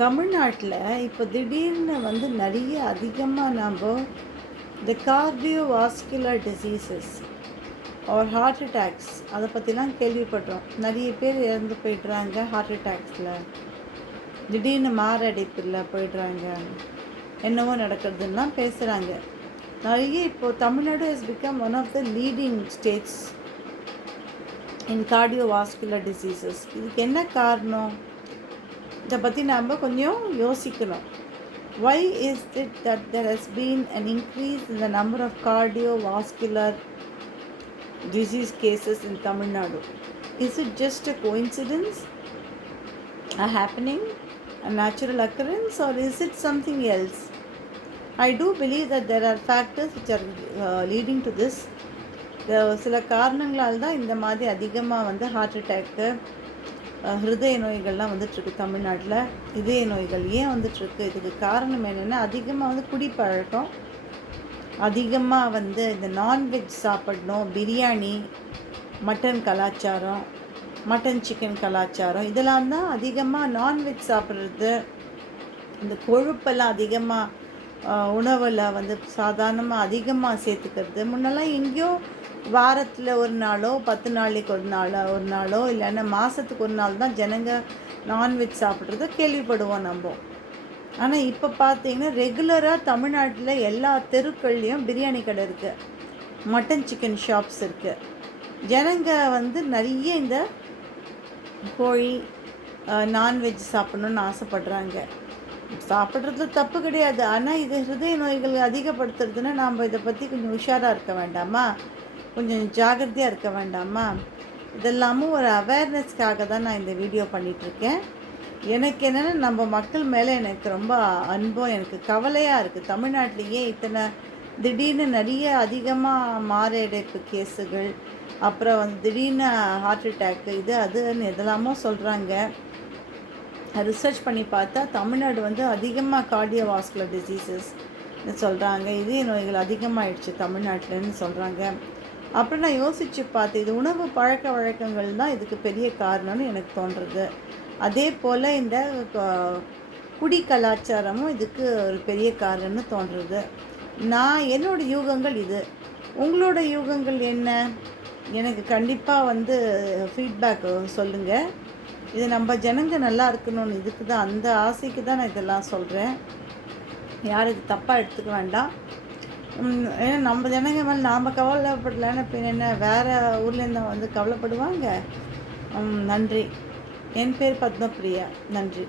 தமிழ்நாட்டில் இப்போ திடீர்னு நிறைய அதிகமாக இந்த cardiovascular diseases or heart attacks அதை பற்றிலாம் கேள்விப்படுறோம். நிறைய பேர் இறந்து போய்ட்றாங்க ஹார்ட் அட்டாக்ஸில், திடீர்னு மாரடைப்பில் போய்ட்றாங்க, என்னவோ நடக்கிறதுலாம் பேசுகிறாங்க. நிறைய இப்போது Tamil Nadu has become one of the leading states in cardiovascular diseases. இதுக்கு என்ன காரணம்? இதை பற்றி நாம் கொஞ்சம் யோசிக்கணும். Why is it that there has been an increase in the number of cardiovascular disease cases in Tamil Nadu? Is it just a coincidence, a happening, a natural occurrence, or is it something else? I do believe that there are factors which are leading to this. சில காரணங்களால் தான் இந்த மாதிரி அதிகமாக heart attack, ஹிருதய நோய்கள்லாம் வந்துட்டுருக்கு தமிழ்நாட்டில். இதய நோய்கள் ஏன் வந்துட்டுருக்கு? இதுக்கு காரணம் என்னென்னா, அதிகமாக குடிப்பழக்கம், அதிகமாக இந்த நான்வெஜ் சாப்பிடணும், பிரியாணி, மட்டன் கலாச்சாரம், மட்டன் சிக்கன் கலாச்சாரம், இதெல்லாம் தான் அதிகமாக நான்வெஜ் சாப்பிட்றது. இந்த கொழுப்பெல்லாம் அதிகமாக உணவில் சாதாரணமாக அதிகமாக சேர்த்துக்கிறது. முன்னெல்லாம் எங்கேயோ வாரத்தில் ஒரு நாளோ 10 நாளைக்கு ஒரு நாளோ இல்லைன்னா மாதத்துக்கு ஒரு நாள் தான் ஜனங்க நான்வெஜ் சாப்பிட்றத கேள்விப்படுவோம் நம்ம. ஆனால் இப்போ பார்த்தீங்கன்னா ரெகுலராக தமிழ்நாட்டில் எல்லா தெருக்கள்லேயும் பிரியாணி கடை இருக்குது, மட்டன் சிக்கன் ஷாப்ஸ் இருக்குது. ஜனங்க நிறைய இந்த கோழி நான்வெஜ் சாப்பிட்ணுன்னு ஆசைப்படுறாங்க. சாப்பிட்றதுல தப்பு கிடையாது. ஆனால் இது ஹிருதய நோய்கள் அதிகப்படுத்துறதுன்னா நாம் இதை பற்றி கொஞ்சம் உஷாராக இருக்க வேண்டாமா? கொஞ்சம் ஜாகிரதையாக இருக்க வேண்டாமா? இதெல்லாமும் ஒரு அவேர்னஸ்க்காக தான் நான் இந்த வீடியோ பண்ணிகிட்ருக்கேன். எனக்கு என்னென்னா, நம்ம மக்கள் மேலே எனக்கு ரொம்ப அன்பம், எனக்கு கவலையாக இருக்குது. தமிழ்நாட்டிலேயே இத்தனை திடீர்னு நிறைய அதிகமாக மாரடைப்பு கேஸுகள், அப்புறம் திடீர்னு ஹார்ட் அட்டாக்கு, இது அதுன்னு எதெல்லாமோ சொல்கிறாங்க. ரிசர்ச் பண்ணி பார்த்தா தமிழ்நாடு அதிகமாக கார்டியோவாஸ்குலர் டிசீசஸ்ன்னு சொல்கிறாங்க. இதய நோய்கள் அதிகமாகிடுச்சு தமிழ்நாட்டில்னு சொல்கிறாங்க. அப்புறம் நான் யோசித்து பார்த்தேன், இது உணவு பழக்க வழக்கங்கள் தான் இதுக்கு பெரிய காரணம்னு எனக்கு தோன்றுறது. அதே போல் இந்த குடி கலாச்சாரமும் இதுக்கு ஒரு பெரிய காரணம்னு தோன்றுறது. என்னோடய யூகங்கள் இது. உங்களோட யூகங்கள் என்ன? எனக்கு கண்டிப்பாக ஃபீட்பேக் சொல்லுங்கள். இது நம்ம ஜனங்க நல்லா இருக்கணும்னு, இதுக்கு தான், அந்த ஆசைக்கு தான் நான் இதெல்லாம் சொல்கிறேன். யாரும் இது தப்பாக எடுத்துக்க வேண்டாம். ஏன்னா நம்ம ஜனங்க மேலே நாம் கவலைப்படலைன்னு பின் என்ன வேறு ஊர்லேருந்து கவலைப்படுவாங்க. நன்றி. என் பேர் பத்மபிரியா. நன்றி.